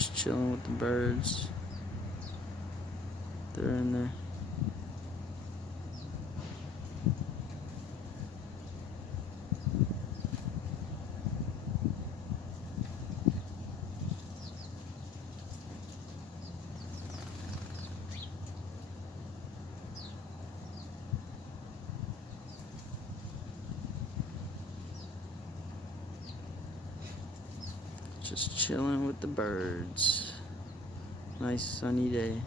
just chilling with the birds. They're in there. Just chilling with the birds. Nice sunny day.